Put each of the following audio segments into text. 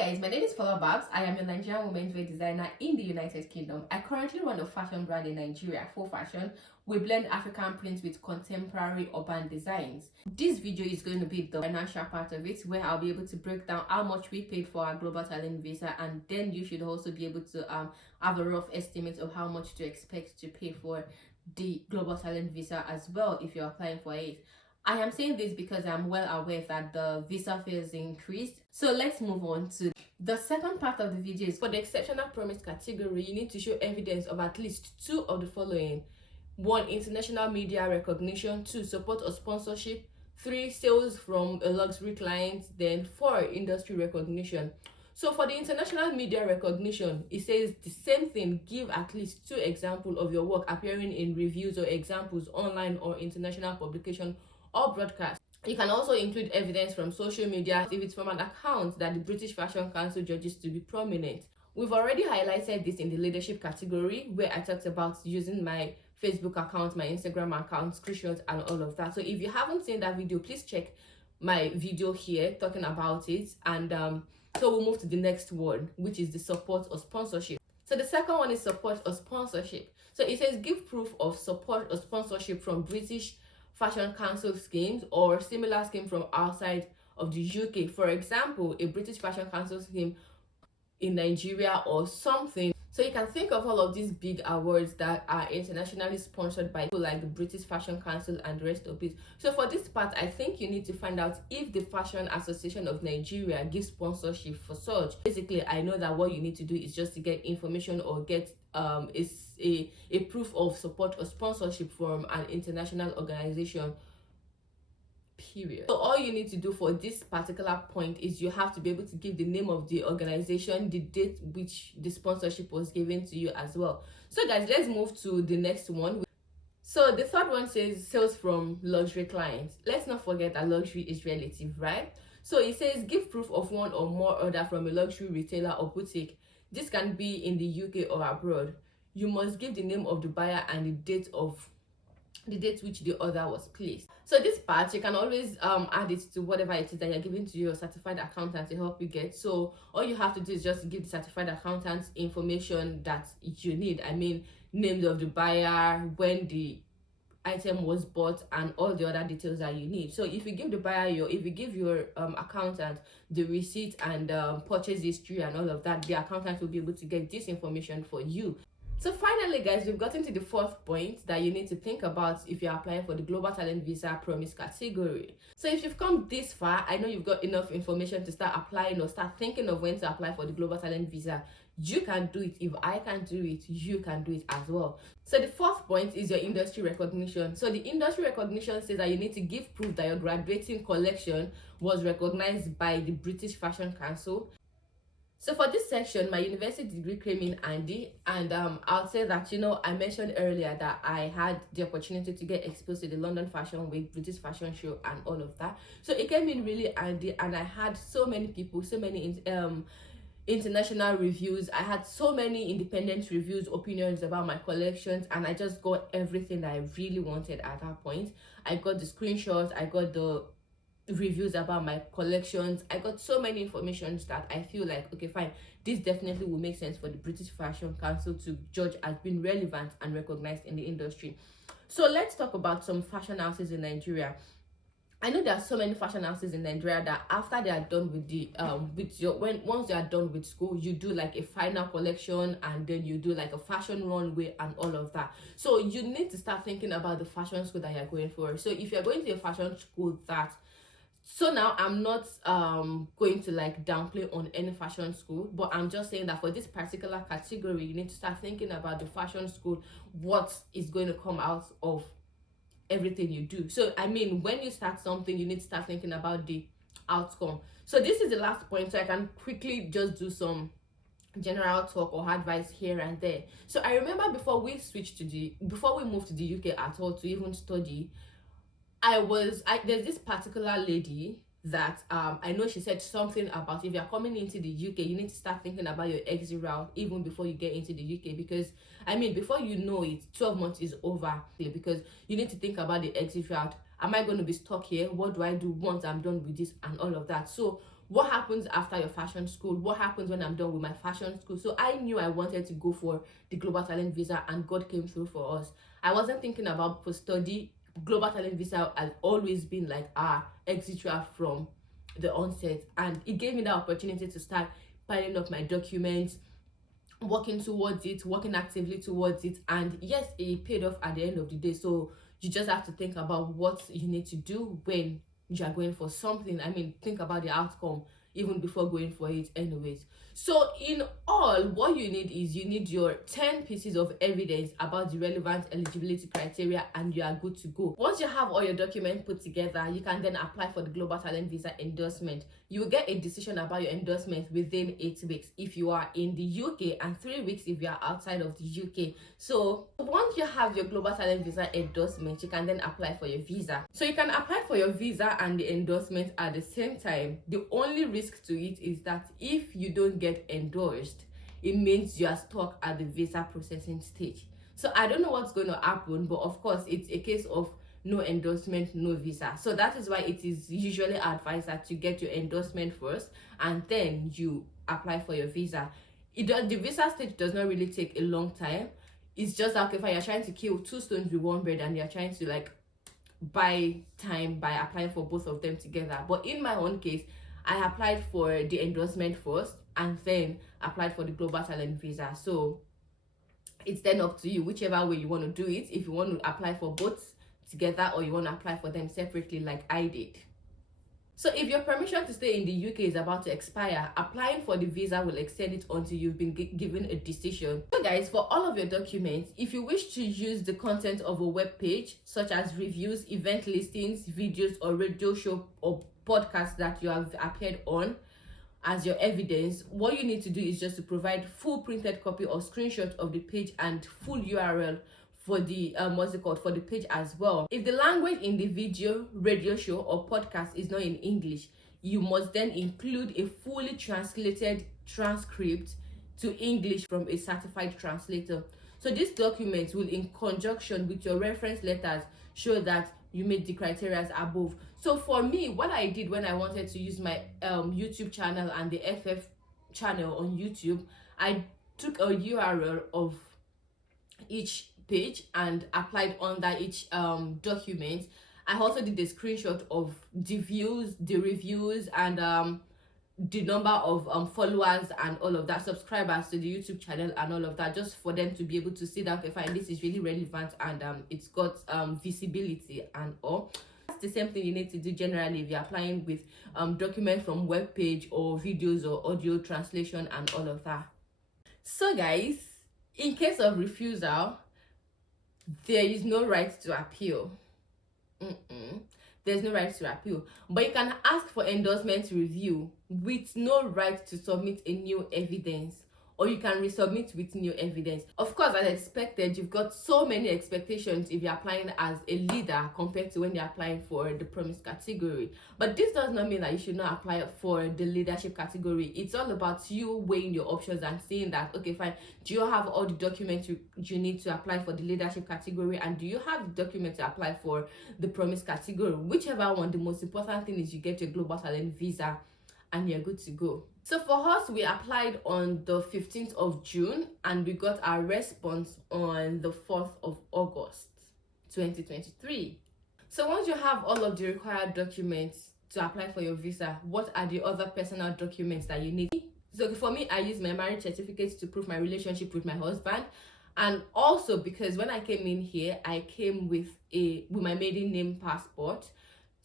Guys, my name is Paula Babs. I am a Nigerian women's wear designer in the United Kingdom. I currently run a fashion brand in Nigeria, Full Fashion. We blend African prints with contemporary urban designs. This video is going to be the financial part of it, where I'll be able to break down how much we paid for our global talent visa, and then you should also be able to have a rough estimate of how much to expect to pay for the global talent visa as well if you're applying for it. I am saying this because I'm well aware that the visa fee has increased. So let's move on to the second part of the video. Is for the exceptional promise category, you need to show evidence of at least 2 of the following: 1, international media recognition; 2, support or sponsorship; 3, sales from a luxury client; then 4, industry recognition. So for the international media recognition, it says the same thing: give at least 2 examples of your work appearing in reviews or examples online or international publication or broadcast. You can also include evidence from social media if it's from an account that the British Fashion Council judges to be prominent. We've already highlighted this in the leadership category, where I talked about using my Facebook account, my Instagram account, screenshots and all of that. So if you haven't seen that video, please check my video here talking about it. And so we'll move to the next one, which is the support or sponsorship. So the second one is support or sponsorship. So it says give proof of support or sponsorship from British Fashion Council schemes or similar scheme from outside of the UK. For example, a British Fashion Council scheme in Nigeria or something. So you can think of all of these big awards that are internationally sponsored by people like the British Fashion Council and the rest of it. So for this part, I think you need to find out if the Fashion Association of Nigeria gives sponsorship for such. Basically, I know that what you need to do is just to get information or get a proof of support or sponsorship from an international organization, period. So all you need to do for this particular point is you have to be able to give the name of the organization, the date which the sponsorship was given to you as well. So guys, let's move to the next one. So the third one says sales from luxury clients. Let's not forget that luxury is relative, right? So it says give proof of 1 or more order from a luxury retailer or boutique. This can be in the UK or abroad. You must give the name of the buyer and the date which the order was placed. So this part, you can always add it to whatever it is that you're giving to your certified accountant to help you get. So all you have to do is just give the certified accountant information that you need. I mean, names of the buyer, when the item was bought, and all the other details that you need. So if you give the buyer if you give your accountant the receipt and purchase history and all of that, the accountant will be able to get this information for you. So finally, guys, we've gotten to the 4th point that you need to think about if you're applying for the Global Talent Visa Promise category. So if you've come this far, I know you've got enough information to start applying or start thinking of when to apply for the Global Talent Visa. You can do it. If I can do it, you can do it as well. So the 4th point is your industry recognition. So the industry recognition says that you need to give proof that your graduating collection was recognized by the British Fashion Council. So for this section, my university degree came in handy, and I'll say that, I mentioned earlier that I had the opportunity to get exposed to the London Fashion Week, British Fashion Show and all of that. So it came in really handy, and I had so many people, so many international reviews. I had so many independent reviews, opinions about my collections, and I just got everything that I really wanted at that point. I got the screenshots, I got the reviews about my collections. I got so many informations that I feel like, okay, fine, this definitely will make sense for the British Fashion Council to judge as being relevant and recognized in the industry. So let's talk about some fashion houses in Nigeria. I know there are so many fashion houses in Nigeria that after they are done with the once they are done with school, you do like a final collection, and then you do like a fashion runway and all of that. So you need to start thinking about the fashion school that you're going for. So if you're going to a fashion school so now I'm not going to like downplay on any fashion school, but I'm just saying that for this particular category, you need to start thinking about the fashion school, what is going to come out of everything you do. So I mean, when you start something, you need to start thinking about the outcome. So this is the last point, so I can quickly just do some general talk or advice here and there. So I remember before we moved to the UK at all to even study, there's this particular lady that I know she said something about if you're coming into the UK, you need to start thinking about your exit route even before you get into the UK, because I mean, before you know it, 12 months is over, because you need to think about the exit route. Am I going to be stuck here? What do I do once I'm done with this and all of that? So what happens after your fashion school, what happens when I'm done with my fashion school. So I knew I wanted to go for the global talent visa, and God came through for us. I wasn't thinking about post-study. Global talent visa has always been like exit from the onset, and it gave me the opportunity to start piling up my documents, working towards it, working actively towards it, and yes, it paid off at the end of the day. So you just have to think about what you need to do when you are going for something. I mean, think about the outcome even before going for it anyways. So in all, what you need is you need your 10 pieces of evidence about the relevant eligibility criteria, and you are good to go. Once you have all your documents put together, you can then apply for the global talent visa endorsement. You will get a decision about your endorsement within 8 weeks if you are in the UK, and 3 weeks if you are outside of the UK. So once you have your global talent visa endorsement, you can then apply for your visa. So you can apply for your visa and the endorsement at the same time. The only risk to it is that if you don't get endorsed, it means you are stuck at the visa processing stage. So I don't know what's going to happen, but of course it's a case of no endorsement, no visa. So that is why it is usually advised that you get your endorsement first and then you apply for your visa. The visa stage does not really take a long time. It's just like if you're trying to kill two stones with one bird, and you're trying to like buy time by applying for both of them together. But in my own case, I applied for the endorsement first and then applied for the global talent visa. So it's then up to you, whichever way you want to do it. If you want to apply for both together or you want to apply for them separately like I did. So if your permission to stay in the UK is about to expire, applying for the visa will extend it until you've been given a decision. So guys, for all of your documents, if you wish to use the content of a web page, such as reviews, event listings, videos, or radio show or podcast that you have appeared on as your evidence, what you need to do is just to provide full printed copy or screenshot of the page and full URL for the for the page as well. If the language in the video, radio show, or podcast is not in English, you must then include a fully translated transcript to English from a certified translator. So these documents will, in conjunction with your reference letters, show that you meet the criteria above. So for me, what I did when I wanted to use my YouTube channel and the FF channel on YouTube, I took a URL of each page and applied under each document. I also did a screenshot of the views, the reviews, and the number of followers and all of that, subscribers to the YouTube channel and all of that, just for them to be able to see that, okay, fine, this is really relevant and it's got visibility and all. That's the same thing you need to do generally if you're applying with documents from web page or videos or audio translation and all of that. So guys, in case of refusal, there is no right to appeal. There's no right to appeal, but you can ask for endorsement review with no right to submit a new evidence, or you can resubmit with new evidence. Of course, as expected, you've got so many expectations if you're applying as a leader compared to when you're applying for the promise category. But this does not mean that you should not apply for the leadership category. It's all about you weighing your options and seeing that, okay, fine, do you have all the documents you need to apply for the leadership category, and do you have the document to apply for the promise category? Whichever one, the most important thing is you get your global talent visa and you're good to go. So for us, we applied on the 15th of June and we got our response on the 4th of August 2023. So once you have all of the required documents to apply for your visa, what are the other personal documents that you need? So for me, I used my marriage certificate to prove my relationship with my husband, and also because when I came in here, I came with my maiden name passport.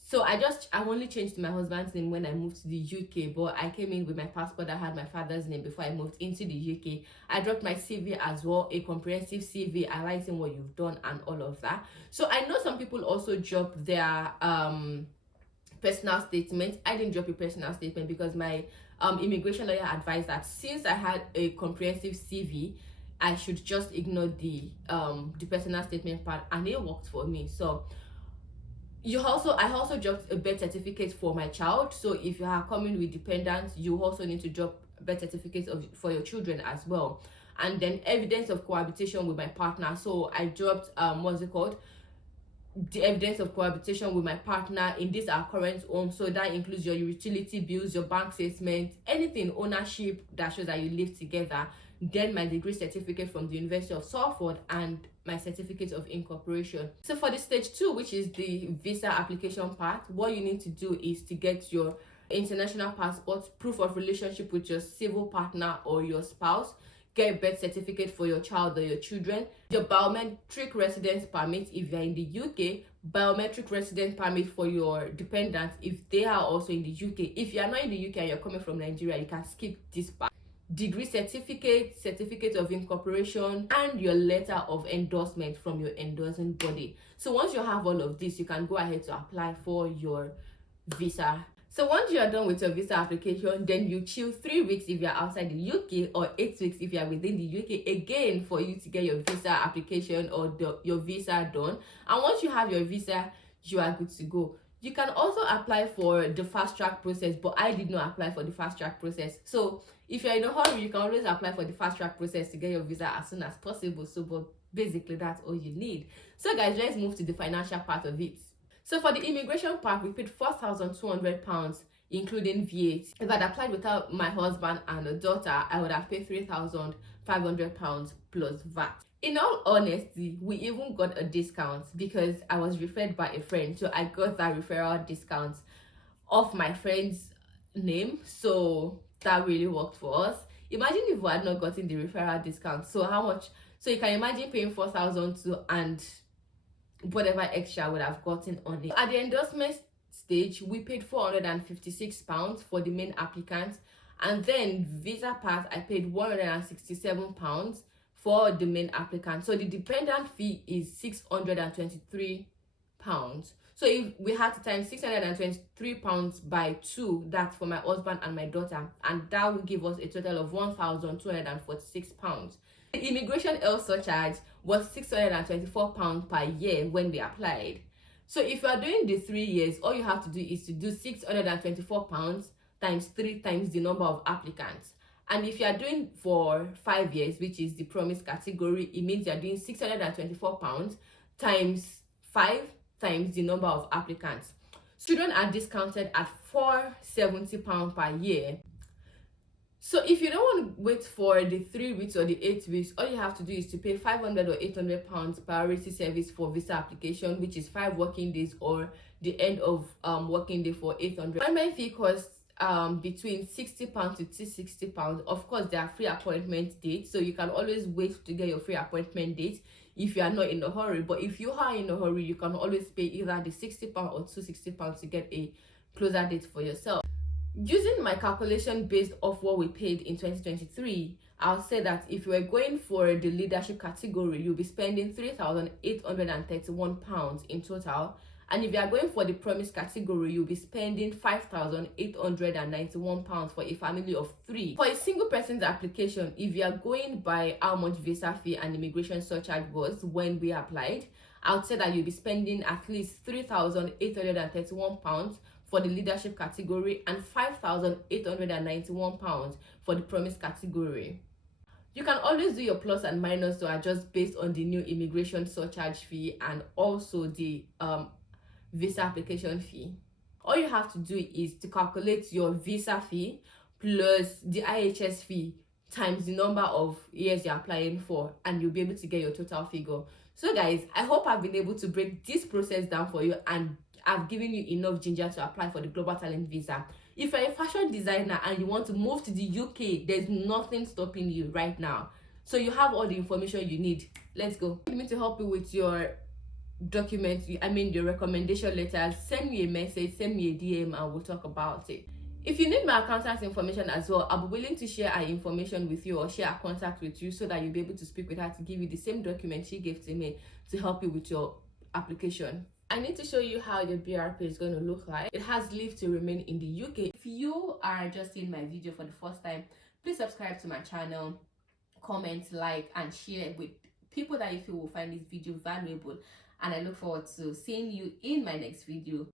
So I only changed my husband's name when I moved to the UK, but I came in with my passport that had my father's name before I moved into the UK. I dropped my CV as well, a comprehensive CV highlighting what you've done and all of that. So I know some people also drop their personal statement. I didn't drop a personal statement because my immigration lawyer advised that since I had a comprehensive CV, I should just ignore the personal statement part, and it worked for me. So I also dropped a birth certificate for my child. So if you are coming with dependents, you also need to drop birth certificates for your children as well. And then evidence of cohabitation with my partner. So I dropped the evidence of cohabitation with my partner in this our current home. So that includes your utility bills, your bank statement, anything ownership that shows that you live together. Then my degree certificate from the University of Salford and my certificate of incorporation. So for the stage 2, which is the visa application part, what you need to do is to get your international passport, proof of relationship with your civil partner or your spouse, get a birth certificate for your child or your children, your biometric residence permit if you're in the UK, biometric residence permit for your dependents if they are also in the UK. If you're not in the UK and you're coming from Nigeria, you can skip this part. Degree certificate, certificate of incorporation, and your letter of endorsement from your endorsing body. So once you have all of this, you can go ahead to apply for your visa. So once you are done with your visa application, then you chill 3 weeks if you're outside the UK, or 8 weeks if you're within the UK, again for you to get your visa application or your visa done. And once you have your visa, you are good to go. You can also apply for the fast track process, but I did not apply for the fast track process. So if you're in a hurry, you can always apply for the fast track process to get your visa as soon as possible. So but basically that's all you need. So guys, let's move to the financial part of it. So for the immigration part, we paid £4,200, including VAT. If I'd applied without my husband and a daughter, I would have paid £3,500 plus VAT. In all honesty, we even got a discount because I was referred by a friend. So I got that referral discount off my friend's name. So that really worked for us. Imagine if we had not gotten the referral discount. So how much? So you can imagine paying $4,200 and whatever extra I would have gotten on it. At the endorsement stage, we paid £456 for the main applicant, and then visa part I paid £167 for the main applicant. So the dependent fee is £623. So if we had to times £623 by 2, that's for my husband and my daughter, and that will give us a total of £1,246. The immigration health surcharge was £624 per year when we applied. So if you are doing the 3 years, all you have to do is to do £624 times 3 times the number of applicants. And if you are doing for 5 years, which is the promise category, it means you are doing £624 times 5 times the number of applicants. Students are discounted at £470 per year. So if you don't want to wait for the 3 weeks or the 8 weeks, all you have to do is to pay £500 or £800 priority service for visa application, which is 5 working days, or the end of working day for £800. Appointment fee costs between £60 to £260. Of course, there are free appointment dates, so you can always wait to get your free appointment date if you are not in a hurry. But if you are in a hurry, you can always pay either the £60 or £260 to get a closer date for yourself. Using my calculation based off what we paid in 2023, I'll say that if you were going for the leadership category, you'll be spending £3,831 in total. And if you are going for the promise category, you'll be spending £5,891 for a family of 3. For a single person's application, if you are going by how much visa fee and immigration surcharge was when we applied, I would say that you'll be spending at least £3,831 for the leadership category and £5,891 for the promise category. You can always do your plus and minus to adjust based on the new immigration surcharge fee and also the visa application fee. All you have to do is to calculate your visa fee plus the IHS fee times the number of years you're applying for, and you'll be able to get your total figure. So guys, I hope I've been able to break this process down for you and I've given you enough ginger to apply for the Global Talent Visa. If you're a fashion designer and you want to move to the UK, there's nothing stopping you right now. So you have all the information you need. Let's go. If you need me to help you with your documents, your recommendation letters, send me a message, send me a DM, and we'll talk about it. If you need my accountant's information as well, I'll be willing to share her information with you or share her contact with you so that you'll be able to speak with her to give you the same document she gave to me to help you with your application. I need to show you how your BRP is going to look like. It has leave to remain in the UK. If you are just seeing my video for the first time, please subscribe to my channel, comment, like, and share with people that you feel will find this video valuable. And I look forward to seeing you in my next video.